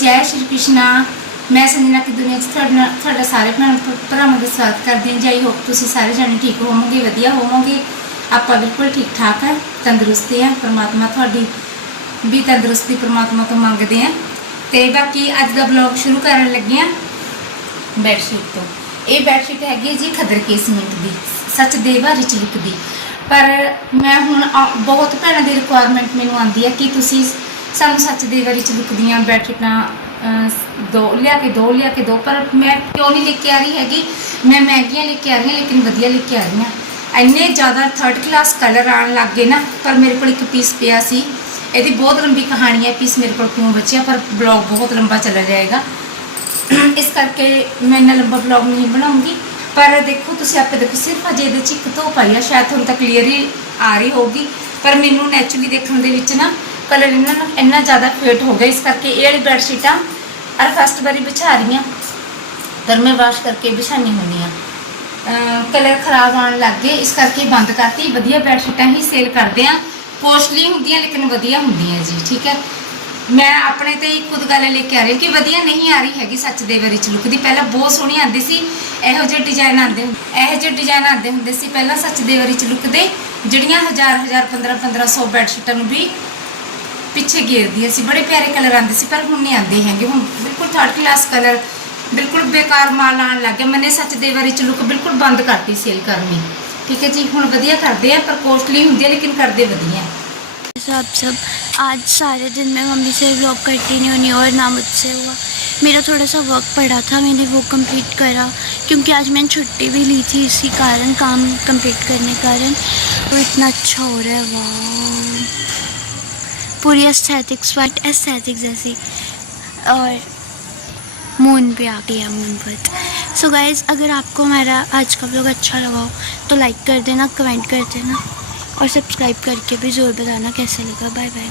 ਜੈ ਸ਼੍ਰੀ ਕ੍ਰਿਸ਼ਨਾ। ਮੈਂ ਸੰਜਨਾ ਕਿ ਦੁਨੀਆ 'ਚ ਤੁਹਾਡਾ ਨਾਲ- ਤੁਹਾਡਾ ਸਾਰੇ ਭੈਣ ਭਰਾਵਾਂ ਦਾ ਸਵਾਗਤ ਕਰਦੀ ਹਾਂ ਜਾਈ ਹੋਪ ਤੁਸੀਂ ਸਾਰੇ ਜਾਣੇ ਠੀਕ ਹੋਵੋਗੇ, ਵਧੀਆ ਹੋਵੋਗੇ। ਆਪਾਂ ਬਿਲਕੁਲ ਠੀਕ ਠਾਕ ਹੈ ਤੰਦਰੁਸਤੀ ਹੈ ਪਰਮਾਤਮਾ ਤੁਹਾਡੀ ਵੀ ਤੰਦਰੁਸਤੀ ਪ੍ਰਮਾਤਮਾ ਤੋਂ ਮੰਗਦੇ ਹਾਂ ਤੇ ਬਾਕੀ ਅੱਜ ਦਾ ਬਲੌਗ ਸ਼ੁਰੂ ਕਰਨ ਲੱਗੇ ਆ ਬੈੱਡ ਤੋਂ। ਇਹ ਬੈੱਡਸ਼ੀਟ ਹੈਗੀ ਹੈ ਜੀ ਖਦਰ ਕੇਸ ਮਿੰਟ ਦੀ, ਸੱਚ ਦੇਵਾ ਰਿਚ ਲਿਖ ਦੀ ਪਰ ਮੈਂ ਹੁਣ ਆ- ਬਹੁਤ ਭੈਣਾਂ ਦੀ ਰਿਕੁਆਇਰਮੈਂਟ ਮੈਨੂੰ ਆਉਂਦੀ ਹੈ ਕਿ ਤੁਸੀਂ ਸਾਨੂੰ ਸੱਚ ਦੇਵਾ ਰਿਚ 'ਚ ਦੀਆਂ ਬੈੱਡ ਦੋ ਲਿਆ ਕੇ ਦੋ, ਲਿਆ ਕੇ ਦੋ, ਪਰ ਮੈਂ ਕਿਉਂ ਨਹੀਂ ਲੈ ਕੇ ਆ ਰਹੀ ਹੈਗੀ? ਮੈਂ ਮਹਿੰਗੀਆਂ ਲੈ ਕੇ ਆ ਰਹੀ ਹਾਂ ਲੇਕਿਨ ਵਧੀਆ ਲੈ ਕੇ ਆ ਰਹੀ ਹਾਂ ਇੰਨੇ ਜ਼ਿਆਦਾ ਥਰਡ ਕਲਾਸ ਕਲਰ ਆਉਣ ਲੱਗ ਗਏ ਨਾ, ਪਰ ਮੇਰੇ ਕੋਲ ਇੱਕ ਪੀਸ ਪਿਆ ਸੀ। ਇਹਦੀ ਬਹੁਤ ਲੰਬੀ ਕਹਾਣੀ ਹੈ ਪੀਸ ਮੇਰੇ ਕੋਲ ਕਿਉਂ ਬਚਿਆ, ਪਰ ਬਲੌਗ ਬਹੁਤ ਲੰਬਾ ਚੱਲ ਜਾਏਗਾ ਇਸ ਕਰਕੇ ਮੈਂ ਇੰਨਾ ਲੰਬਾ ਵਲੌਗ ਨਹੀਂ ਬਣਾਉਂਗੀ। ਪਰ ਦੇਖੋ, ਤੁਸੀਂ ਆਪੇ ਦੇਖੋ, ਸਿਰਫ ਅਜੇ ਇਹਦੇ ਚ ਇੱਕ ਧੋ ਪਾਈ ਆ, ਸ਼ਾਇਦ ਤੁਹਾਨੂੰ ਤਾਂ ਕਲੀਅਰ ਹੀ ਆ ਰਹੀ ਹੋਊਗੀ। ਪਰ ਮੈਨੂੰ ਨੈਚੁਰਲੀ ਦੇਖਣ ਦੇ ਵਿੱਚ ਨਾ ਕਲਰ ਇਹਨਾਂ ਨੂੰ ਇੰਨਾ ਜ਼ਿਆਦਾ ਫੇਟ ਹੋ ਗਿਆ ਇਸ ਕਰਕੇ ਇਹ ਵਾਲੀ ਬੈਡਸ਼ੀਟਾਂ ਅਰ ਫਸਟ ਵਾਰੀ ਵਿਛਾ ਰਹੀ ਹਾਂ। ਪਰ ਮੈਂ ਵਾਸ਼ ਕਰਕੇ ਵਿਛਾਣੀ ਹੁੰਦੀ ਆ ਕਲਰ ਖਰਾਬ ਆਉਣ ਲੱਗ ਗਏ, ਇਸ ਕਰਕੇ ਬੰਦ ਕਰਤੀ। ਵਧੀਆ ਬੈੱਡਸ਼ੀਟਾਂ ਹੀ ਸੇਲ ਕਰਦੇ ਆ ਕੋਸਟਲੀ ਹੁੰਦੀਆਂ, ਲੇਕਿਨ ਵਧੀਆ ਹੁੰਦੀਆਂ ਜੀ, ਠੀਕ ਹੈ। ਮੈਂ ਆਪਣੇ ਤੇ ਹੀ ਖੁਦ ਗੱਲ ਲੈ ਕੇ ਆ ਰਹੀ ਹਾਂ ਕਿ ਵਧੀਆ ਨਹੀਂ ਆ ਰਹੀ ਹੈਗੀ, ਸੱਚ ਦੇ ਵਿੱਚ ਲੁੱਕ ਦੀ। ਪਹਿਲਾਂ ਬਹੁਤ ਸੋਹਣੀ ਆਉਂਦੀ ਸੀ, ਇਹੋ ਜਿਹੇ ਡਿਜ਼ਾਈਨ ਆਉਂਦੇ ਹੁੰਦੇ ਇਹੋ ਜਿਹੇ ਡਿਜ਼ਾਈਨ ਆਉਂਦੇ ਹੁੰਦੇ ਸੀ ਪਹਿਲਾਂ ਸੱਚ ਦੇ ਵਿੱਚ ਲੁੱਕ ਦੇ, ਜਿਹੜੀਆਂ ਹਜ਼ਾਰ ਹਜ਼ਾਰ 15 1500 ਬੈੱਡ ਸ਼ੀਟਾਂ ਨੂੰ ਵੀ ਪਿੱਛੇ ਘੇਰਦੀਆਂ ਸੀ ਬੜੇ ਪਿਆਰੇ ਕਲਰ ਆਉਂਦੇ ਸੀ ਪਰ ਹੁਣ ਨਹੀਂ ਆਉਂਦੇ ਹੈਗੇ ਹੁਣ ਬਿਲਕੁਲ ਥਰਡ ਕਲਾਸ ਕਲਰ ਬਿਲਕੁਲ ਬੇਕਾਰ ਮਾਲ ਆਉਣ ਲੱਗ ਗਿਆ ਮੈਨੇ ਸੱਚ ਦੇ ਵਾਰੀ ਚ ਲੁੱਕ ਬਿਲਕੁਲ ਬੰਦ ਕਰਤੀ ਸੇਲ ਕਰਨੀ ਠੀਕ ਹੈ ਜੀ ਹੁਣ ਵਧੀਆ ਕਰਦੇ ਆ ਪਰ ਕੋਸਟਲੀ ਹੁੰਦੀ ਹੈ ਲੇਕਿਨ ਕਰਦੇ ਵਧੀਆ तो आप सब आज सारे दिन मैं मम्मी से व्लॉग करती नहीं हुई और ना मुझसे हुआ मेरा थोड़ा सा वर्क पड़ा था मैंने वो कंप्लीट करा क्योंकि आज मैंने छुट्टी भी ली थी इसी कारण काम कंप्लीट करने के कारण तो इतना अच्छा हो रहा है वाह पूरी एस्थेटिक्स वाइट एस्थेटिक्स जैसी। और मून भी आ गया मून पर सो गाइज़ अगर आपको हमारा आज का व्लॉग अच्छा लगा हो तो लाइक कर देना कमेंट कर देना, और सब्सक्राइब करके भी ज़रूर बताना कैसा लगा। बाय बाय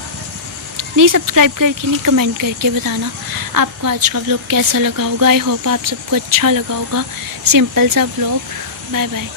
नहीं सब्सक्राइब करके नहीं कमेंट करके बताना आपको आज का व्लॉग कैसा लगा होगा। आई होप आप सबको अच्छा लगा होगा। सिंपल सा व्लॉग बाय बाय